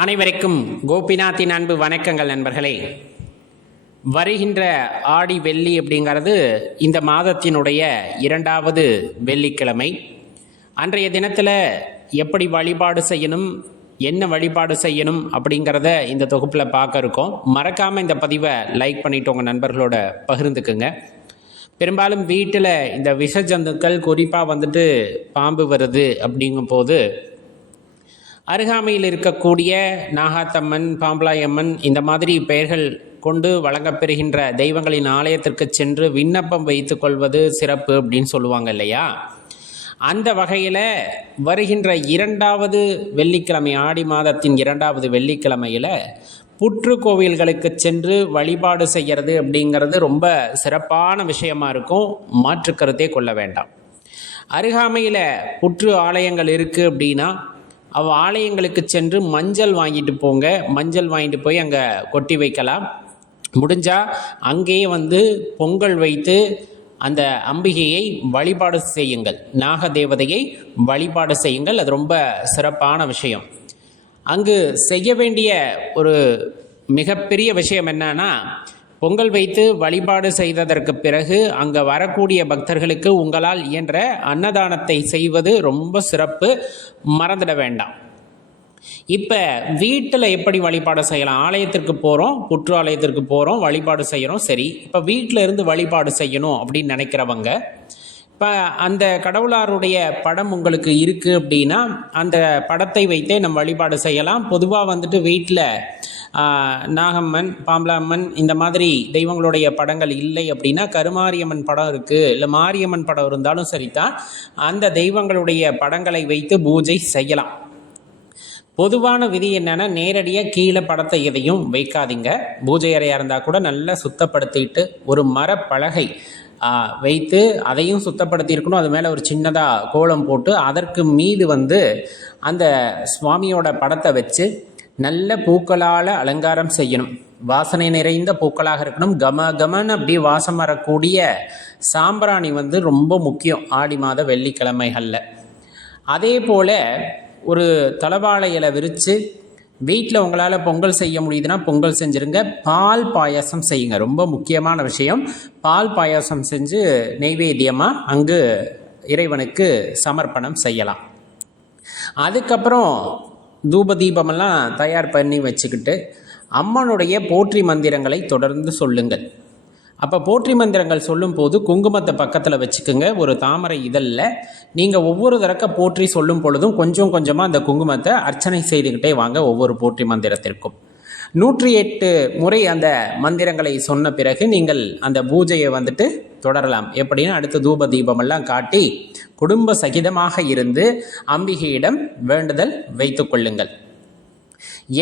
அனைவருக்கும் கோபிநாத்தின் அன்பு வணக்கங்கள் நண்பர்களே. வருகின்ற ஆடி வெள்ளி அப்படிங்கிறது இந்த மாதத்தினுடைய 2வது வெள்ளிக்கிழமை. அன்றைய தினத்தில் எப்படி வழிபாடு செய்யணும், என்ன வழிபாடு செய்யணும் அப்படிங்கிறத இந்த தொகுப்பில் பார்க்க இருக்கோம். மறக்காமல் இந்த பதிவை லைக் பண்ணிவிட்டு உங்கள் நண்பர்களோட பகிர்ந்துக்குங்க. பெரும்பாலும் வீட்டில் இந்த விஷஜந்துக்கள் குறிப்பாக பாம்பு வருது அப்படிங்கும்போது அருகாமையில் இருக்கக்கூடிய நாகாத்தம்மன், பாம்பலாயம்மன் இந்த மாதிரி பெயர்கள் கொண்டு வழங்கப்பெறுகின்ற தெய்வங்களின் ஆலயத்திற்கு சென்று விண்ணப்பம் வைத்து கொள்வது சிறப்பு அப்படின்னு சொல்லுவாங்க இல்லையா? அந்த வகையில் வருகின்ற 2வது வெள்ளிக்கிழமை, ஆடி மாதத்தின் 2வது வெள்ளிக்கிழமையில் புற்று கோவில்களுக்கு சென்று வழிபாடு செய்கிறது அப்படிங்கிறது ரொம்ப சிறப்பான விஷயமா இருக்கும். மாற்றுக்கருத்தே கொள்ள வேண்டாம். அருகாமையில் புற்று ஆலயங்கள் இருக்குது அப்படின்னா ஆலயங்களுக்கு சென்று மஞ்சள் வாங்கிட்டு போங்க. மஞ்சள் வாங்கிட்டு போய் அங்கே கொட்டி வைக்கலாம். முடிஞ்சால் அங்கேயே பொங்கல் வைத்து அந்த அம்பிகையை வழிபாடு செய்யுங்கள், நாகதேவதையை வழிபாடு செய்யுங்கள். அது ரொம்ப சிறப்பான விஷயம். அங்கு செய்ய வேண்டிய ஒரு மிகப்பெரிய விஷயம் என்னன்னா, பொங்கல் வைத்து வழிபாடு செய்ததற்கு பிறகு அங்கே வரக்கூடிய பக்தர்களுக்கு உங்களால் இயன்ற அன்னதானத்தை செய்வது ரொம்ப சிறப்பு. மறந்துட வேண்டாம். இப்போ வீட்டில் எப்படி வழிபாடு செய்யலாம்? ஆலயத்திற்கு போகிறோம், புற்று ஆலயத்திற்கு போகிறோம், வழிபாடு செய்கிறோம். சரி, இப்போ வீட்டில் இருந்து வழிபாடு செய்யணும் அப்படின்னு நினைக்கிறவங்க, இப்போ அந்த கடவுளாருடைய படம் உங்களுக்கு இருக்குது அப்படின்னா அந்த படத்தை வைத்தே நம்ம வழிபாடு செய்யலாம். பொதுவாக வீட்டில் நாகம்மன், பாம்பலாம்மன் இந்த மாதிரி தெய்வங்களுடைய படங்கள் இல்லை அப்படின்னா கருமாரியம்மன் படம் இருக்குது, இல்லை மாரியம்மன் படம் இருந்தாலும் சரிதான், அந்த தெய்வங்களுடைய படங்களை வைத்து பூஜை செய்யலாம். பொதுவான விதி என்னென்னா, நேரடியாக கீழே படத்தை எதையும் வைக்காதீங்க. பூஜை அறையாக இருந்தால் கூட நல்லா சுத்தப்படுத்திட்டு ஒரு மரப்பலகை வைத்து அதையும் சுத்தப்படுத்தி இருக்கணும். அது மேலே ஒரு சின்னதாக கோலம் போட்டு அதற்கு மீது அந்த சுவாமியோட படத்தை வச்சு நல்ல பூக்களால் அலங்காரம் செய்யணும். வாசனை நிறைந்த பூக்களாக இருக்கணும். கமன்னு அப்படியே வாசம் வரக்கூடிய சாம்பிராணி ரொம்ப முக்கியம் ஆடி மாத வெள்ளிக்கிழமைகளில். அதே போல் ஒரு தலவாழை இலை விரித்து வீட்டில் உங்களால் பொங்கல் செய்ய முடியுதுன்னா பொங்கல் செஞ்சுருங்க. பால் பாயாசம் செய்யுங்க. ரொம்ப முக்கியமான விஷயம். பால் பாயாசம் செஞ்சு நெய்வேத்தியமாக அங்கு இறைவனுக்கு சமர்ப்பணம் செய்யலாம். அதுக்கப்புறம் தூப தீபமெல்லாம் தயார் பண்ணி வச்சுக்கிட்டு அம்மனுடைய போற்றி மந்திரங்களை தொடர்ந்து சொல்லுங்கள். அப்போ போற்றி மந்திரங்கள் சொல்லும்போது குங்குமத்தை பக்கத்தில் வச்சுக்கோங்க. ஒரு தாமரை இதழில் நீங்கள் ஒவ்வொரு தடக்க போற்றி சொல்லும் பொழுதும் கொஞ்சம் கொஞ்சமாக அந்த குங்குமத்தை அர்ச்சனை செய்துக்கிட்டே வாங்க. ஒவ்வொரு போற்றி மந்திரத்திற்கும் 108 முறை அந்த மந்திரங்களை சொன்ன பிறகு நீங்கள் அந்த பூஜையை தொடரலாம். எப்படின்னா அடுத்த தூப தீபமெல்லாம் காட்டி குடும்ப சகிதமாக இருந்து அம்பிகையிடம் வேண்டுதல் வைத்து கொள்ளுங்கள்.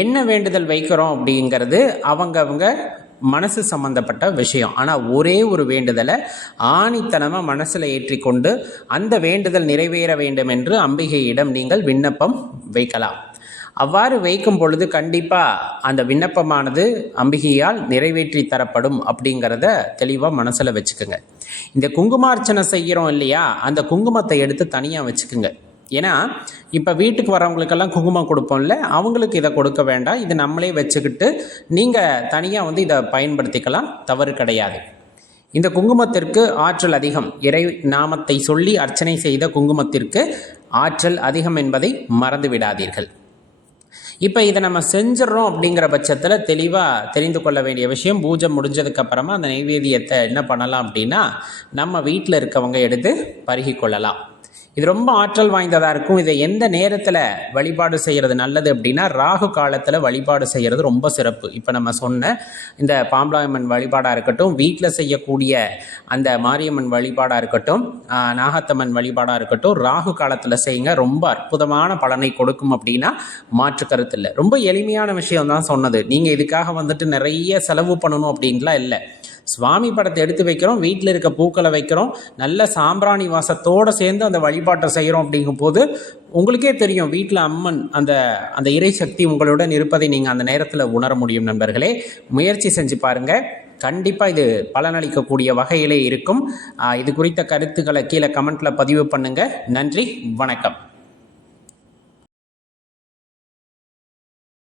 என்ன வேண்டுதல் வைக்கிறோம் அப்படிங்கிறது அவங்க மனசு சம்பந்தப்பட்ட விஷயம். ஆனால் ஒரே ஒரு வேண்டுதலை ஆணித்தனமாக மனசில் ஏற்றிக்கொண்டு அந்த வேண்டுதல் நிறைவேற வேண்டும் என்று அம்பிகையிடம் நீங்கள் விண்ணப்பம் வைக்கலாம். அவ்வாறு வைக்கும் பொழுது கண்டிப்பாக அந்த விண்ணப்பமானது அம்பிகையால் நிறைவேற்றி தரப்படும் அப்படிங்கிறத தெளிவாக மனசில் வச்சுக்கோங்க. இந்த குங்குமார்ச்சனை செய்கிறோம் இல்லையா, அந்த குங்குமத்தை எடுத்து தனியாக வச்சுக்கோங்க. ஏன்னா இப்போ வீட்டுக்கு வரவங்களுக்கெல்லாம் குங்குமம் கொடுப்போம்ல, அவங்களுக்கு இதை கொடுக்க வேண்டாம். இதை நம்மளே வச்சுக்கிட்டு நீங்கள் தனியாக இதை பயன்படுத்திக்கலாம், தவறு கிடையாது. இந்த குங்குமத்திற்கு ஆற்றல் அதிகம். இறை நாமத்தை சொல்லி அர்ச்சனை செய்த குங்குமத்திற்கு ஆற்றல் அதிகம் என்பதை மறந்து விடாதீர்கள். இப்போ இதை நம்ம செஞ்சிடறோம் அப்படிங்கிற பட்சத்தில் தெளிவாக தெரிந்து கொள்ள வேண்டிய விஷயம், பூஜை முடிஞ்சதுக்கப்புறமா அந்த நைவேத்தியத்தை என்ன பண்ணலாம் அப்படின்னா நம்ம வீட்டில் இருக்கவங்க எடுத்து பருகி கொள்ளலாம். இது ரொம்ப ஆற்றல் வாய்ந்ததாக இருக்கும். இதை எந்த நேரத்தில் வழிபாடு செய்கிறது நல்லது அப்படின்னா ராகு காலத்தில் வழிபாடு செய்கிறது ரொம்ப சிறப்பு. இப்போ நம்ம சொன்ன இந்த பாம்பலாயம்மன் வழிபாடாக இருக்கட்டும், வீட்டில் செய்யக்கூடிய அந்த மாரியம்மன் வழிபாடாக இருக்கட்டும், நாகத்தம்மன் வழிபாடாக இருக்கட்டும், ராகு காலத்தில் செய்யுங்க. ரொம்ப அற்புதமான பலனை கொடுக்கும் அப்படின்னா மாற்று கருத்து இல்லை. ரொம்ப எளிமையான விஷயம் தான் சொன்னது. நீங்கள் இதுக்காக நிறைய செலவு பண்ணணும் அப்படின்லாம் இல்லை. சுவாமி படத்தை எடுத்து வைக்கிறோம், வீட்டில் இருக்க பூக்களை வைக்கிறோம், நல்ல சாம்பிராணி வாசத்தோடு சேர்ந்து அந்த வழிபாட்டை செய்கிறோம். அப்படிங்கும் போது உங்களுக்கே தெரியும் வீட்டில் அம்மன் அந்த இறை சக்தி உங்களுடன் இருப்பதை நீங்கள் அந்த நேரத்தில் உணர முடியும். நண்பர்களே, முயற்சி செஞ்சு பாருங்கள். கண்டிப்பாக இது பலனளிக்கக்கூடிய வகையிலே இருக்கும். இது குறித்த கருத்துக்களை கீழே கமெண்ட்டில் பதிவு பண்ணுங்கள். நன்றி, வணக்கம்.